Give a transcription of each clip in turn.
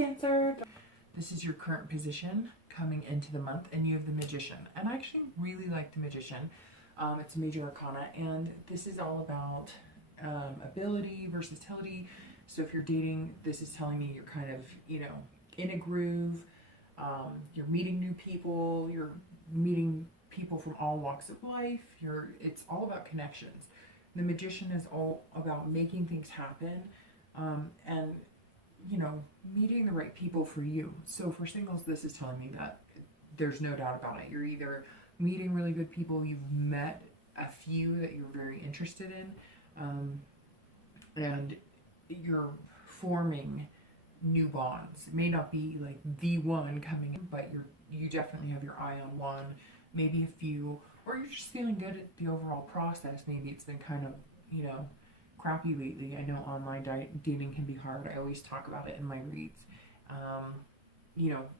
Cancer. This is your current position coming into the month, and you have the Magician. And I actually really like the Magician. It's a major arcana, and this is all about ability, versatility. So if you're dating, this is telling me you're kind of, in a groove. You're meeting new people. You're meeting people from all walks of life. It's all about connections. The Magician is all about making things happen, and meeting the right people for you. So for singles, this is telling me that there's no doubt about it. You're either meeting really good people, you've met a few that you're very interested in, and you're forming new bonds. It may not be like the one coming in, but you definitely have your eye on one, maybe a few, or you're just feeling good at the overall process. Maybe it's been kind of, crappy lately. I know online dating can be hard. I always talk about it in my reads.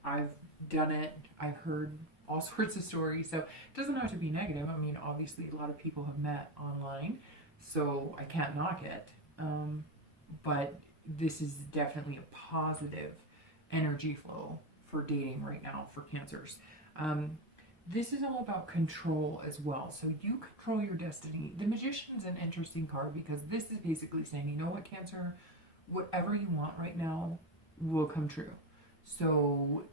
I've done it. I've heard all sorts of stories, so it doesn't have to be negative. I mean, obviously a lot of people have met online, so I can't knock it. But this is definitely a positive energy flow for dating right now for Cancers. This is all about control as well. So you control your destiny. The Magician's an interesting card because this is basically saying, you know what, Cancer, whatever you want right now will come true. So,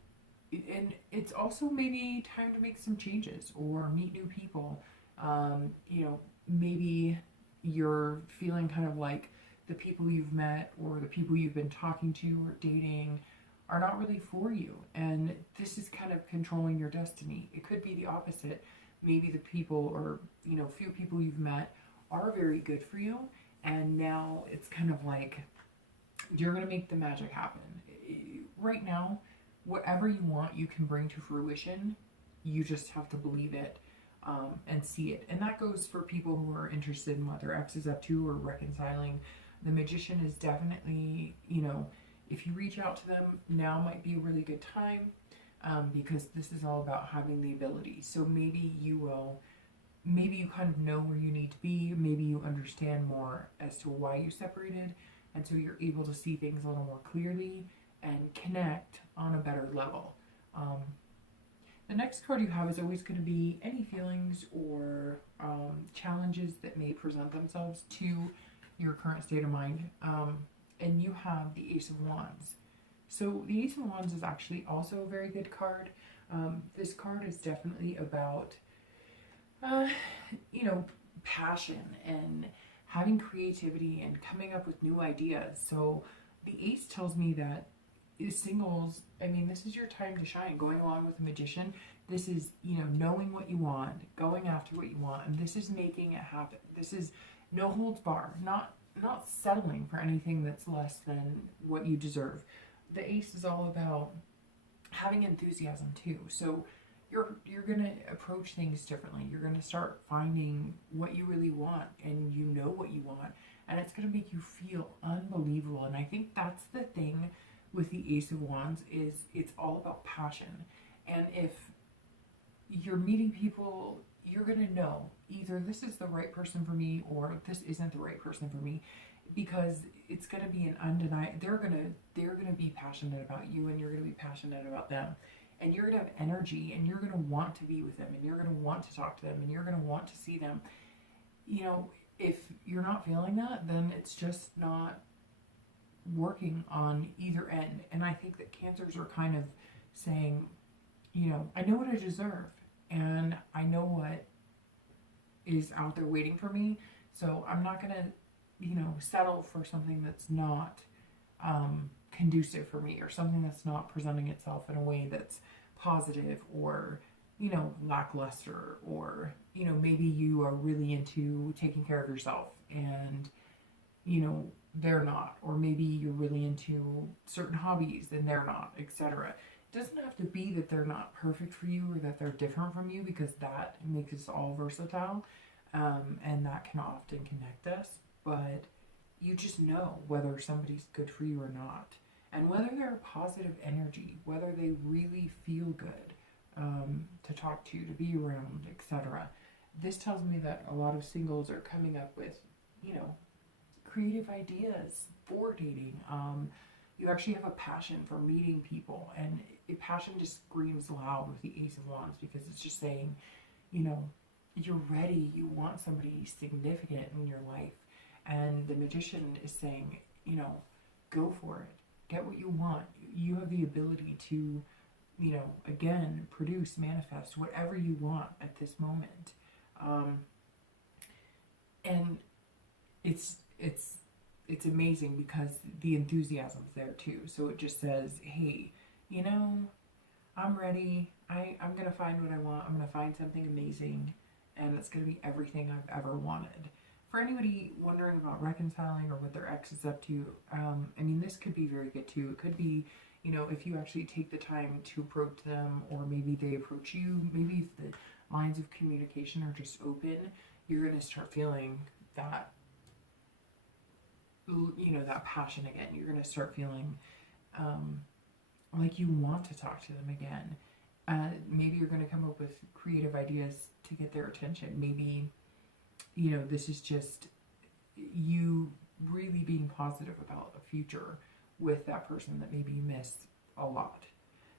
and it's also maybe time to make some changes or meet new people. Maybe you're feeling kind of like the people you've met or the people you've been talking to or dating are not really for you, and this is kind of controlling your destiny. It could be the opposite. Maybe the people or few people you've met are very good for you, and now it's kind of like you're gonna make the magic happen. Right now, whatever you want, you can bring to fruition. You just have to believe it and see it, and that goes for people who are interested in what their ex is up to or reconciling. The Magician is definitely, if you reach out to them, now might be a really good time because this is all about having the ability. So maybe you kind of know where you need to be. Maybe you understand more as to why you separated. And so you're able to see things a little more clearly and connect on a better level. The next card you have is always going to be any feelings or challenges that may present themselves to your current state of mind. And you have the Ace of Wands. So the Ace of Wands is actually also a very good card. This card is definitely about, passion and having creativity and coming up with new ideas. So the Ace tells me that singles, this is your time to shine. Going along with the Magician, this is, knowing what you want, going after what you want, and this is making it happen. This is no holds bar, not settling for anything that's less than what you deserve. The Ace is all about having enthusiasm too. So you're going to approach things differently. You're going to start finding what you really want, and you know what you want, and it's going to make you feel unbelievable. And I think that's the thing with the Ace of Wands is it's all about passion. And if you're meeting people, you're going to know either this is the right person for me or this isn't the right person for me, because it's going to be an undeniable, they're going to be passionate about you, and you're going to be passionate about them, and you're going to have energy, and you're going to want to be with them, and you're going to want to talk to them, and you're going to want to see them. If you're not feeling that, then it's just not working on either end. And I think that Cancers are kind of saying, I know what I deserve, and I know what is out there waiting for me. So I'm not going to, settle for something that's not conducive for me, or something that's not presenting itself in a way that's positive or, lackluster, or, maybe you are really into taking care of yourself and, they're not, or maybe you're really into certain hobbies and they're not, etc. It doesn't have to be that they're not perfect for you or that they're different from you, because that makes us all versatile, and that can often connect us. But you just know whether somebody's good for you or not, and whether they're a positive energy, whether they really feel good to talk to be around, etc. This tells me that a lot of singles are coming up with, creative ideas for dating, You actually have a passion for meeting people, and passion just screams loud with the Ace of Wands, because it's just saying, you know, you're ready, you want somebody significant in your life. And the Magician is saying, you know, go for it. Get what you want. You have the ability to, you know, again, produce, manifest whatever you want at this moment. And it's amazing because the enthusiasm's there too. So it just says, hey, you know, I'm ready. I'm going to find what I want. I'm going to find something amazing, and it's going to be everything I've ever wanted. For anybody wondering about reconciling or what their ex is up to, I mean, this could be very good too. It could be, you know, if you actually take the time to approach them, or maybe they approach you, maybe if the lines of communication are just open, you're going to start feeling that, you know, that passion again. You're going to start feeling like you want to talk to them again. Maybe you're going to come up with creative ideas to get their attention. Maybe, you know, this is just you really being positive about a future with that person that maybe you miss a lot.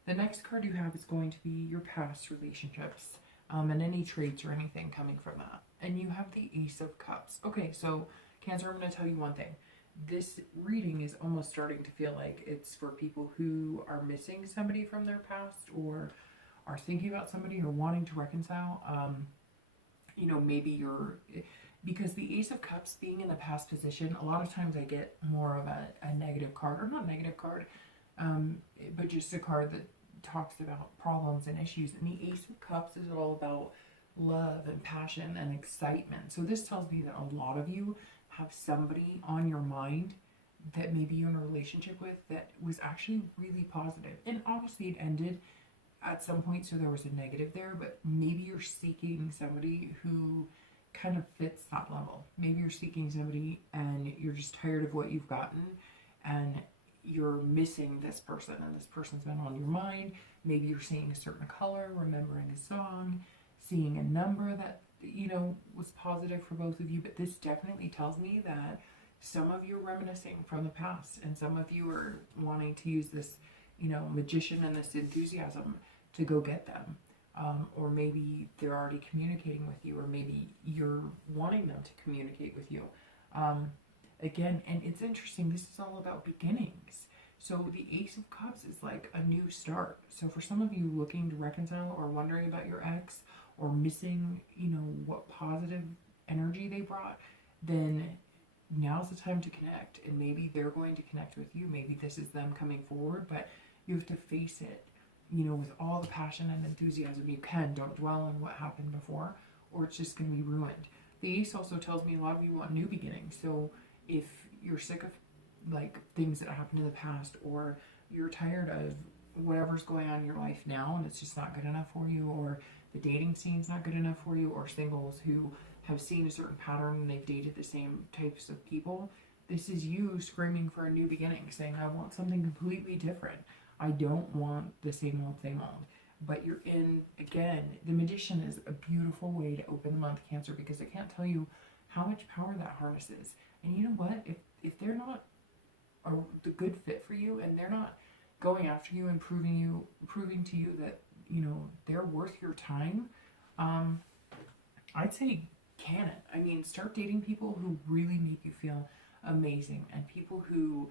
The next card you have is going to be your past relationships, and any traits or anything coming from that. And you have the Ace of Cups. Okay, so Cancer, I'm going to tell you one thing. This reading is almost starting to feel like it's for people who are missing somebody from their past, or are thinking about somebody, or wanting to reconcile. You know, maybe you're, because the Ace of Cups being in the past position, a lot of times I get more of a negative card, or not negative card, but just a card that talks about problems and issues. And the Ace of Cups is all about love and passion and excitement. So this tells me that a lot of you have somebody on your mind that maybe you're in a relationship with that was actually really positive. And obviously it ended at some point, so there was a negative there, but maybe you're seeking somebody who kind of fits that level. Maybe you're seeking somebody and you're just tired of what you've gotten, and you're missing this person, and this person's been on your mind. Maybe you're seeing a certain color, remembering a song, seeing a number that, you know, was positive for both of you. But this definitely tells me that some of you are reminiscing from the past, and some of you are wanting to use this, you know, Magician and this enthusiasm to go get them. Or maybe they're already communicating with you, or maybe you're wanting them to communicate with you. Again, and it's interesting, this is all about beginnings. So the Ace of Cups is like a new start. So for some of you looking to reconcile, or wondering about your ex, or missing, you know, what positive energy they brought, then now's the time to connect. And maybe they're going to connect with you. Maybe this is them coming forward, but you have to face it, you know, with all the passion and enthusiasm you can. Don't dwell on what happened before, or it's just going to be ruined. The Ace also tells me a lot of you want new beginnings. So if you're sick of like things that happened in the past, or you're tired of whatever's going on in your life now and it's just not good enough for you, or the dating scene's not good enough for you, or singles who have seen a certain pattern and they've dated the same types of people, this is you screaming for a new beginning, saying, I want something completely different. I don't want the same old thing old. But you're in, again, the Magician is a beautiful way to open the month, Cancer, because I can't tell you how much power that harnesses. And you know what? If they're not the good fit for you, and they're not going after you and proving to you that, you know, they're worth your time, I'd say can it. I mean, start dating people who really make you feel amazing, and people who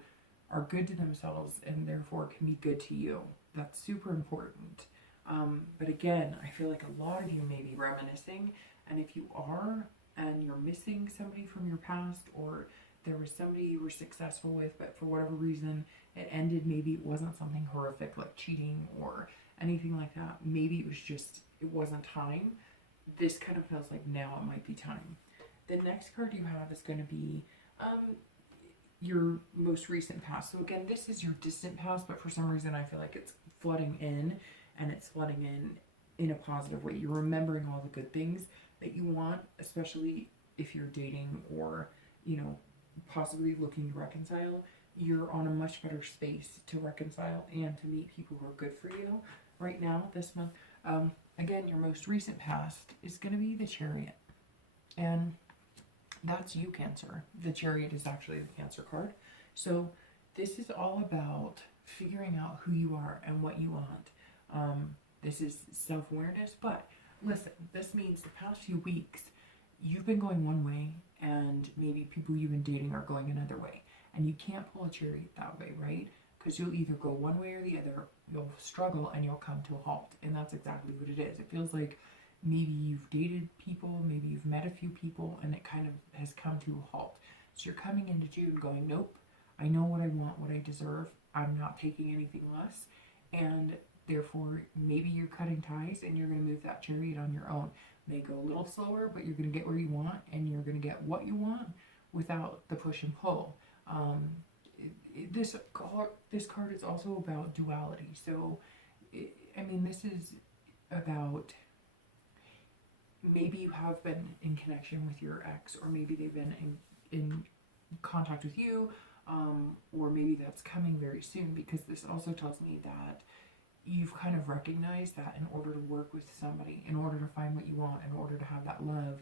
are good to themselves and therefore can be good to you. That's super important. But again, I feel like a lot of you may be reminiscing, and if you are, and you're missing somebody from your past, or there was somebody you were successful with, but for whatever reason it ended, maybe it wasn't something horrific like cheating or anything like that, maybe it was just, it wasn't time. This kind of feels like now it might be time. The next card you have is going to be your most recent past. So again, this is your distant past, but for some reason I feel like it's flooding in, and it's flooding in a positive way. You're remembering all the good things that you want, especially if you're dating, or, you know, possibly looking to reconcile. You're on a much better space to reconcile and to meet people who are good for you right now this month. Again, your most recent past is going to be the Chariot, and that's you, Cancer. The Chariot is actually the Cancer card. So this is all about figuring out who you are and what you want. This is self-awareness, but listen, this means the past few weeks you've been going one way and maybe people you've been dating are going another way, and you can't pull a chariot that way, right? Because you'll either go one way or the other, you'll struggle and you'll come to a halt, and that's exactly what it is. It feels like maybe you've dated people, maybe you've met a few people, and it kind of has come to a halt. So you're coming into June going, nope, I know what I want, what I deserve, I'm not taking anything less, and therefore maybe you're cutting ties and you're going to move that chariot on your own. It may go a little slower, but you're going to get where you want, and you're going to get what you want without the push and pull. This card is also about duality. So, this is about maybe you have been in connection with your ex, or maybe they've been in contact with you, or maybe that's coming very soon, because this also tells me that you've kind of recognized that in order to work with somebody, in order to find what you want, in order to have that love,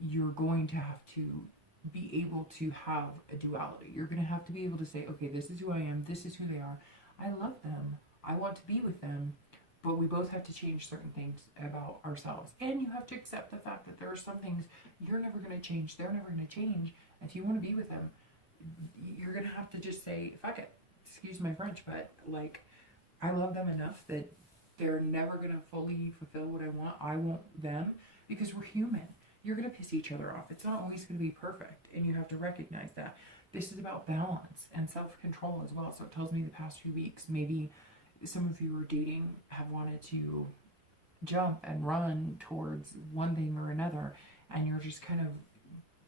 you're going to have to be able to have a duality. You're going to have to be able to say, okay, this is who I am, this is who they are, I love them, I want to be with them, but we both have to change certain things about ourselves. And you have to accept the fact that there are some things you're never going to change, they're never going to change. If you want to be with them, you're going to have to just say, fuck it, excuse my French, but like, I love them enough that they're never going to fully fulfill what I want. I want them, because we're human. You're going to piss each other off. It's not always going to be perfect, and you have to recognize that. This is about balance and self-control as well. So it tells me the past few weeks, maybe some of you who are dating have wanted to jump and run towards one thing or another, and you're just kind of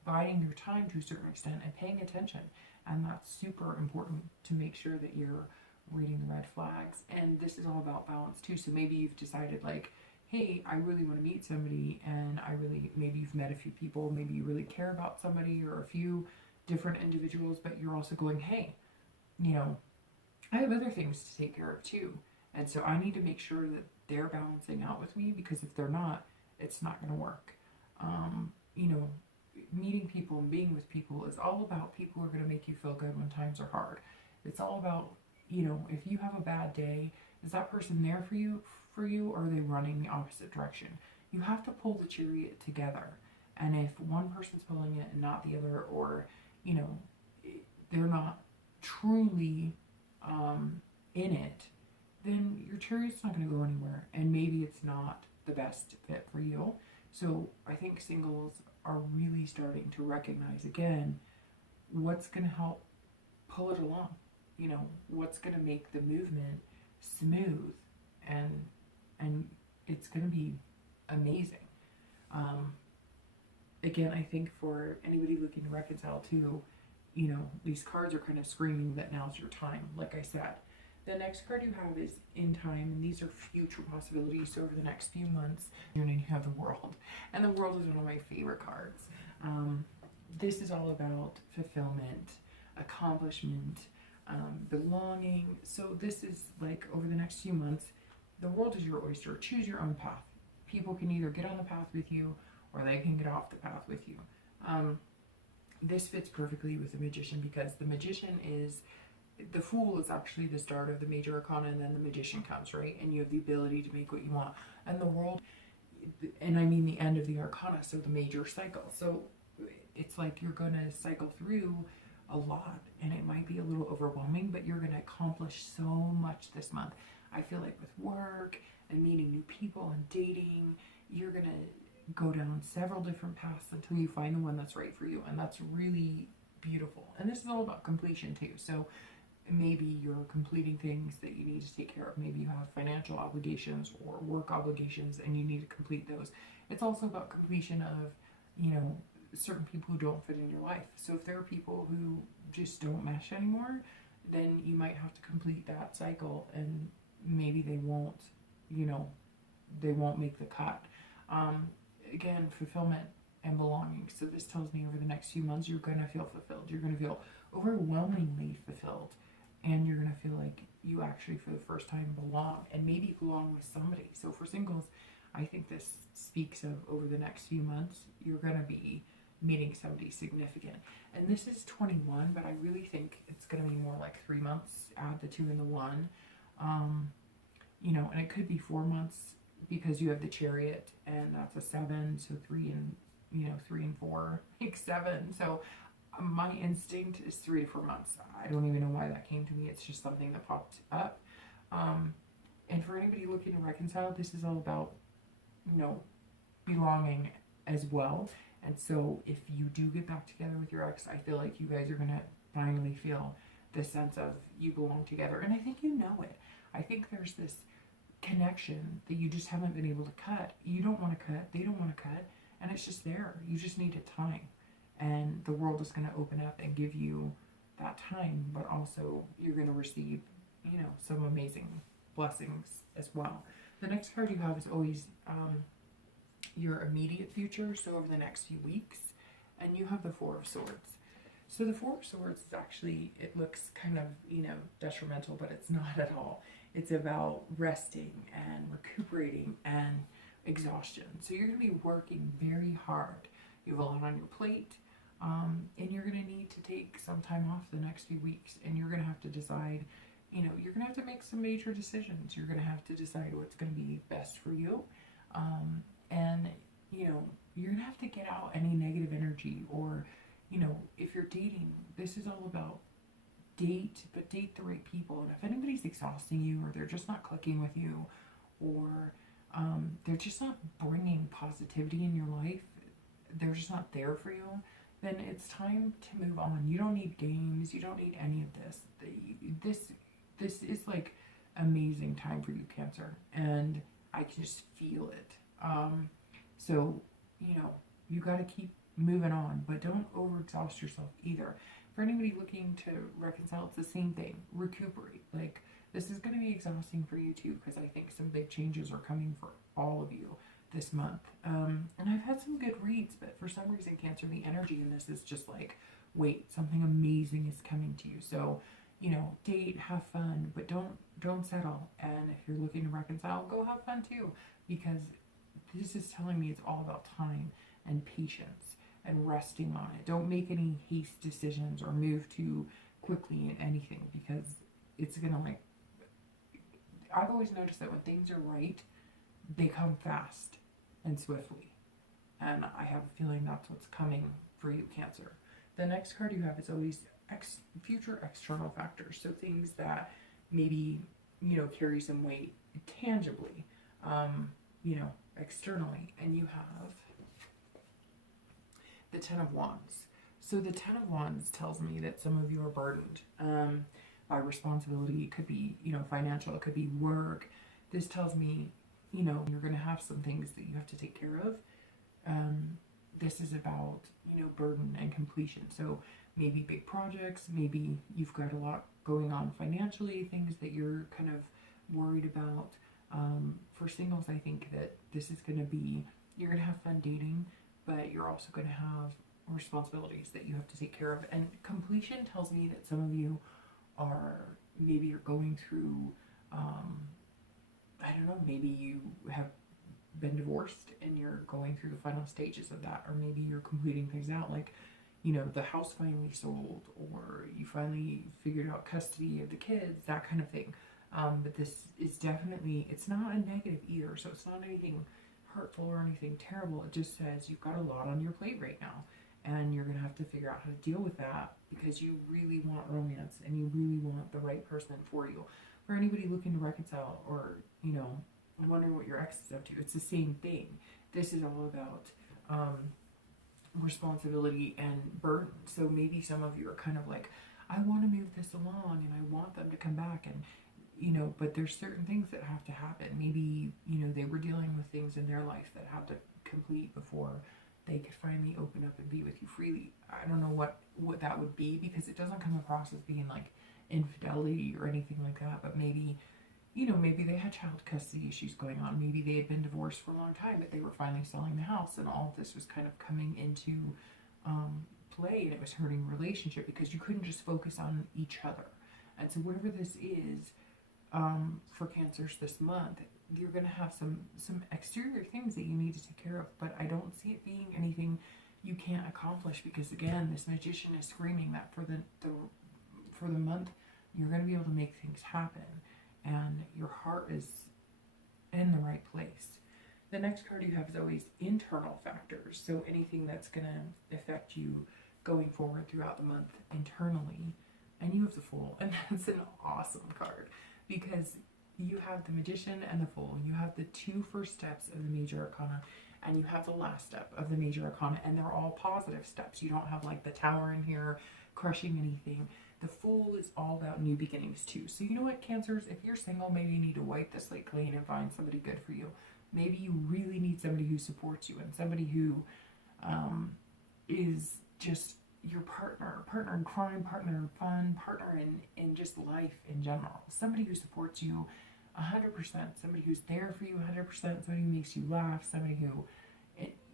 biding your time to a certain extent and paying attention. And that's super important to make sure that you're reading the red flags. And this is all about balance too. So maybe you've decided like, hey, I really want to meet somebody, and maybe you've met a few people, maybe you really care about somebody or a few different individuals, but you're also going, hey, I have other things to take care of too. And so I need to make sure that they're balancing out with me, because if they're not, it's not going to work. Meeting people and being with people is all about people who are going to make you feel good when times are hard. It's all about, if you have a bad day, is that person there for you, or are they running the opposite direction? You have to pull the chariot together. And if one person's pulling it and not the other, or, they're not truly in it, then your chariot's not going to go anywhere. And maybe it's not the best fit for you. So I think singles are really starting to recognize again what's going to help pull it along. What's going to make the movement smooth, and it's going to be amazing. Again, I think for anybody looking to reconcile too, these cards are kind of screaming that now's your time. Like I said, the next card you have is in time, and these are future possibilities. So over the next few months, and you have the World, and the World is one of my favorite cards. This is all about fulfillment, accomplishment, belonging. So this is like over the next few months, the World is your oyster. Choose your own path. People can either get on the path with you, or they can get off the path with you. This fits perfectly with the Magician, because the Magician is, the Fool is actually the start of the major arcana, and then the Magician comes, right? And you have the ability to make what you want. And the World, and I mean the end of the arcana, so the major cycle. So it's like you're going to cycle through a lot, and it might be a little overwhelming, but you're going to accomplish so much this month. I feel like with work and meeting new people and dating, you're going to go down several different paths until you find the one that's right for you, and that's really beautiful. And this is all about completion too. So maybe you're completing things that you need to take care of. Maybe you have financial obligations or work obligations, and you need to complete those. It's also about completion of, certain people who don't fit in your life. So if there are people who just don't mesh anymore, then you might have to complete that cycle, and maybe they won't make the cut. Again, fulfillment and belonging. So this tells me over the next few months, you're going to feel fulfilled. You're going to feel overwhelmingly fulfilled, and you're going to feel like you actually for the first time belong, and maybe belong with somebody. So for singles, I think this speaks of over the next few months, you're going to be meeting somebody significant. And this is 21, but I really think it's going to be more like 3 months. Add the 2 and the 1. You know, and it could be 4 months because you have the Chariot, and that's a 7, so 3 and, you know, 3 and 4 makes 7. So my instinct is 3 to 4 months. I don't even know why that came to me. It's just something that popped up. And for anybody looking to reconcile, this is all about, you know, belonging as well. And so if you do get back together with your ex, I feel like you guys are going to finally feel the sense of you belong together. And I think you know it. I think there's this connection that you just haven't been able to cut. You don't want to cut. They don't want to cut. And it's just there. You just need a time. And the world is going to open up and give you that time. But also you're going to receive, you know, some amazing blessings as well. The next card you have is always your immediate future, so over the next few weeks, and you have the 4 of Swords. So the 4 of Swords is actually, it looks kind of, you know, detrimental, but it's not at all. It's about resting and recuperating and exhaustion. So you're going to be working very hard. You have a lot on your plate, and you're going to need to take some time off the next few weeks, and you're going to have to decide, you know, you're going to have to make some major decisions. You're going to have to decide what's going to be best for you. And, you know, you're going to have to get out any negative energy, or, you know, if you're dating, this is all about date, but date the right people. And if anybody's exhausting you, or they're just not clicking with you, or they're just not bringing positivity in your life, they're just not there for you, then it's time to move on. You don't need games. You don't need any of this. This is like amazing time for you, Cancer. And I can just feel it. So, you know, you got to keep moving on, but don't overexhaust yourself either. For anybody looking to reconcile, it's the same thing. Recuperate. Like, this is going to be exhausting for you too, because I think some big changes are coming for all of you this month. And I've had some good reads, but for some reason, Cancer, the energy in this is just like, wait, something amazing is coming to you. So, you know, date, have fun, but don't settle. And if you're looking to reconcile, go have fun too, because this is telling me it's all about time and patience and resting on it. Don't make any haste decisions or move too quickly in anything, because it's gonna, like, I've always noticed that when things are right, they come fast and swiftly. And I have a feeling that's what's coming for you, Cancer. The next card you have is always future external factors. So things that maybe, you know, carry some weight tangibly, you know, externally. And you have the 10 of Wands. So the 10 of Wands tells me that some of you are burdened by responsibility. It could be, you know, financial, it could be work. This tells me, you know, you're going to have some things that you have to take care of. This is about, you know, burden and completion. So maybe big projects, maybe you've got a lot going on financially, things that you're kind of worried about. For singles, I think that this is going to be, you're going to have fun dating, but you're also going to have responsibilities that you have to take care of. And completion tells me that some of you are, maybe you're going through, I don't know, maybe you have been divorced and you're going through the final stages of that, or maybe you're completing things out, like, you know, the house finally sold, or you finally figured out custody of the kids, that kind of thing. But this is definitely, it's not a negative either, so it's not anything hurtful or anything terrible. It just says you've got a lot on your plate right now, and you're gonna have to figure out how to deal with that, because you really want romance and you really want the right person for you. For anybody looking to reconcile, or, you know, wondering what your ex is up to, it's the same thing. This is all about responsibility and burden. So maybe some of you are kind of like, I want to move this along and I want them to come back, and, you know, but there's certain things that have to happen. Maybe, you know, they were dealing with things in their life that had to complete before they could finally open up and be with you freely. I don't know what that would be, because it doesn't come across as being like infidelity or anything like that, but maybe, you know, maybe they had child custody issues going on. Maybe they had been divorced for a long time, but they were finally selling the house, and all of this was kind of coming into play, and it was hurting the relationship because you couldn't just focus on each other. And so whatever this is, for Cancers this month, you're going to have some exterior things that you need to take care of, but I don't see it being anything you can't accomplish, because again, this magician is screaming that for the month you're going to be able to make things happen, and your heart is in the right place. The next card you have is always internal factors, so anything that's going to affect you going forward throughout the month internally. And you have the Fool, and that's an awesome card because you have the Magician and the Fool. You have the two first steps of the Major Arcana, and you have the last step of the Major Arcana, and they're all positive steps. You don't have like the Tower in here crushing anything. The Fool is all about new beginnings too. So you know what, Cancers, if you're single, maybe you need to wipe the slate clean and find somebody good for you. Maybe you really need somebody who supports you, and somebody who is just your partner in crime, partner in fun, partner in just life in general. Somebody who supports you 100%, somebody who's there for you 100%, somebody who makes you laugh, somebody who,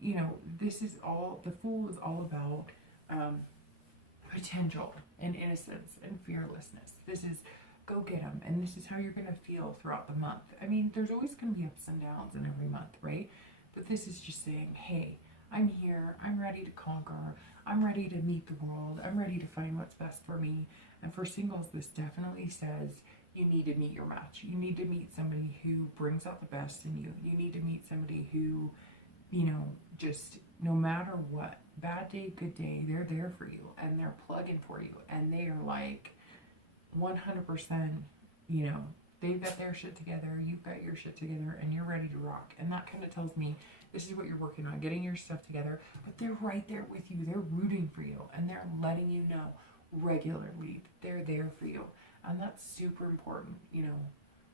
you know, this is all, the Fool is all about potential and innocence and fearlessness. This is go get them, and this is how you're going to feel throughout the month. I mean, there's always going to be ups and downs in every month, right? But this is just saying, hey, I'm here, I'm ready to conquer, I'm ready to meet the world, I'm ready to find what's best for me. And for singles, this definitely says you need to meet your match. You need to meet somebody who brings out the best in you. You need to meet somebody who, you know, just no matter what, bad day, good day, they're there for you, and they're plugging for you, and they are like 100%, you know, they've got their shit together, you've got your shit together, and you're ready to rock. And that kind of tells me this is what you're working on, getting your stuff together, but they're right there with you. They're rooting for you, and they're letting you know regularly they're there for you. And that's super important, you know,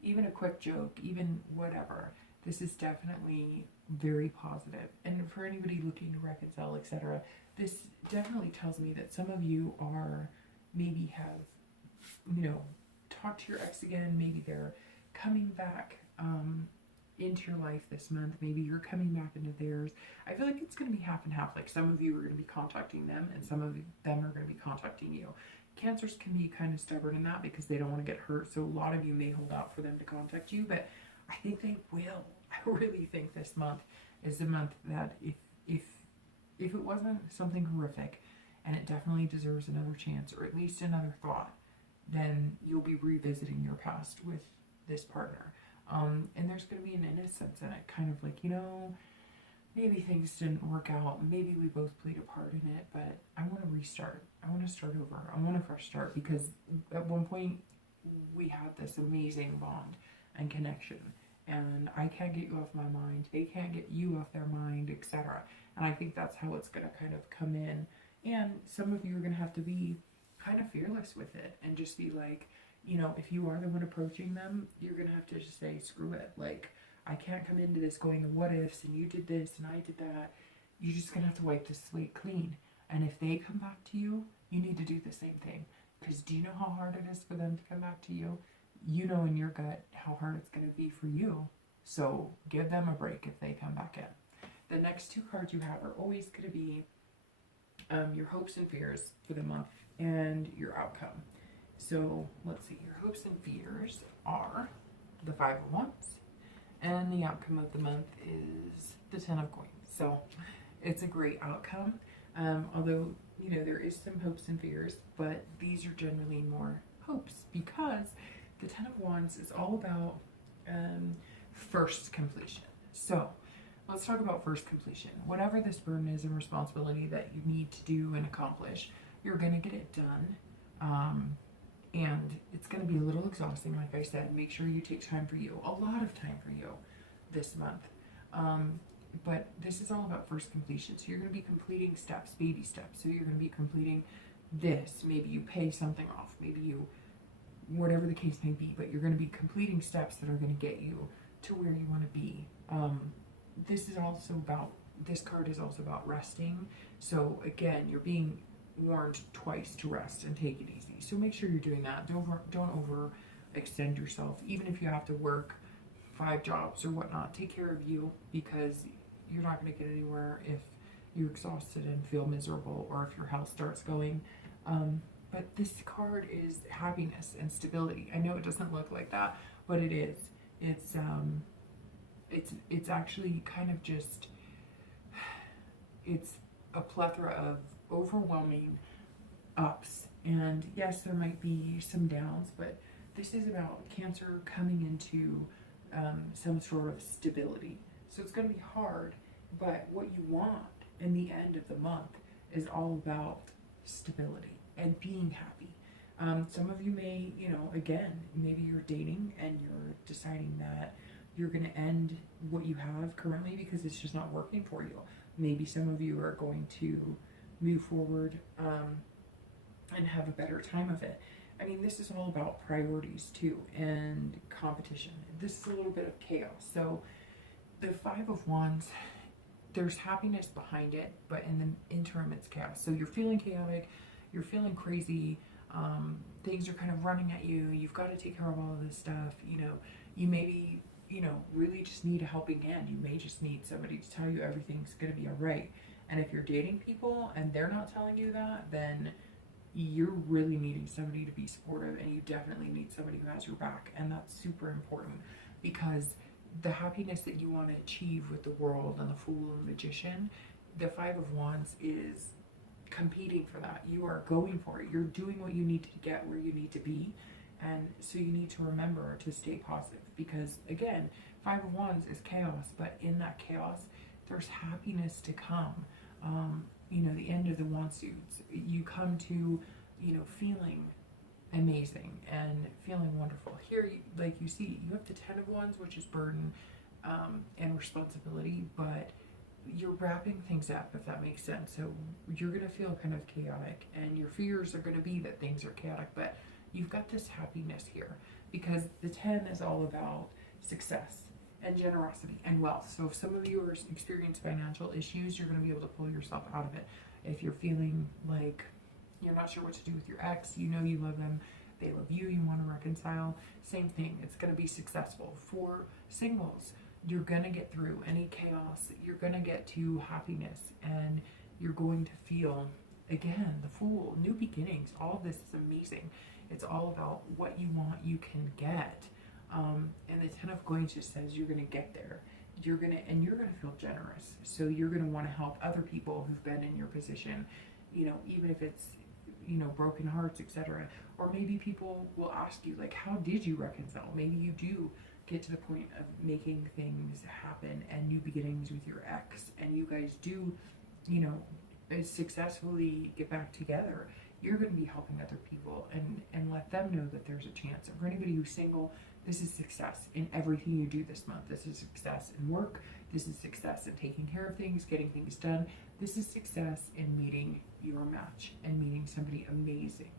even a quick joke, even whatever. This is definitely very positive. And for anybody looking to reconcile, etc., this definitely tells me that some of you are maybe have, you know, talked to your ex again. Maybe they're coming back into your life this month. Maybe you're coming back into theirs. I feel like it's going to be half and half. Like some of you are going to be contacting them, and some of them are going to be contacting you. Cancers can be kind of stubborn in that because they don't want to get hurt. So a lot of you may hold out for them to contact you, but I think they will. I really think this month is the month that if it wasn't something horrific, and it definitely deserves another chance, or at least another thought, then you'll be revisiting your past with this partner. And there's going to be an innocence in it, kind of like, you know, maybe things didn't work out, maybe we both played a part in it, but I want to restart. I want to start over. I want a fresh start, because at one point we had this amazing bond and connection, and I can't get you off my mind, they can't get you off their mind, etc. And I think that's how it's going to kind of come in. And some of you are going to have to be kind of fearless with it and just be like, you know, if you are the one approaching them, you're going to have to just say, screw it. Like, I can't come into this going, what ifs, and you did this and I did that. You're just going to have to wipe the slate clean. And if they come back to you, you need to do the same thing. Because do you know how hard it is for them to come back to you? You know in your gut how hard it's going to be for you. So give them a break if they come back in. The next two cards you have are always going to be your hopes and fears for the month and your outcome. So let's see, your hopes and fears are the Five of Wands, and the outcome of the month is the Ten of Coins. So it's a great outcome, although, you know, there is some hopes and fears, but these are generally more hopes, because the Ten of Wands is all about first completion. So let's talk about first completion. Whatever this burden is and responsibility that you need to do and accomplish, you're going to get it done. And it's going to be a little exhausting, like I said. Make sure you take time for you, a lot of time for you this month. But this is all about first completion. So you're going to be completing steps, baby steps. So you're going to be completing this. Maybe you pay something off. Maybe you, whatever the case may be, but you're going to be completing steps that are going to get you to where you want to be. This is also about, this card is also about resting. So again, you're being warned twice to rest and take it easy. So make sure you're doing that. Don't overextend yourself. Even if you have to work 5 jobs or whatnot, take care of you, because you're not going to get anywhere if you're exhausted and feel miserable, or if your health starts going. But this card is happiness and stability. I know it doesn't look like that, but it is. It's actually kind of just, it's a plethora of overwhelming ups. And yes, there might be some downs, but this is about Cancer coming into some sort of stability. So it's going to be hard, but what you want in the end of the month is all about stability and being happy. Some of you may, again, maybe you're dating and you're deciding that you're going to end what you have currently because it's just not working for you. Maybe some of you are going to move forward and have a better time of it. I mean, this is all about priorities too, and competition. This is a little bit of chaos. So the Five of Wands, there's happiness behind it, but in the interim, it's chaos. So you're feeling chaotic, you're feeling crazy, things are kind of running at you, you've got to take care of all of this stuff, you maybe, really just need a helping hand. You may just need somebody to tell you everything's going to be all right. And if you're dating people and they're not telling you that, then you're really needing somebody to be supportive, and you definitely need somebody who has your back. And that's super important, because the happiness that you want to achieve with the World and the Fool and the Magician, the Five of Wands is competing for that. You are going for it. You're doing what you need to get where you need to be. And so you need to remember to stay positive, because again, Five of Wands is chaos, but in that chaos, there's happiness to come. The end of the Wand suits, you come to, feeling amazing and feeling wonderful. Here, you see, you have the Ten of Wands, which is burden and responsibility, but you're wrapping things up, if that makes sense. So you're going to feel kind of chaotic, and your fears are going to be that things are chaotic, but you've got this happiness here, because the 10 is all about success and generosity and wealth. So if some of you are experiencing financial issues, you're going to be able to pull yourself out of it. If you're feeling like you're not sure what to do with your ex, you love them, they love you, you want to reconcile, same thing. It's going to be successful. For singles, you're going to get through any chaos, you're going to get to happiness, and you're going to feel, again, the Fool, new beginnings. All of this is amazing. It's all about what you want, you can get. And the Ten of Coins just says you're going to get there. You're going to feel generous. So you're going to want to help other people who've been in your position, even if it's, broken hearts, etc. Or maybe people will ask you, like, how did you reconcile? Maybe you do get to the point of making things happen and new beginnings with your ex, and you guys do, successfully get back together. You're going to be helping other people and let them know that there's a chance. And for anybody who's single, this is success in everything you do this month. This is success in work. This is success in taking care of things, getting things done. This is success in meeting your match and meeting somebody amazing.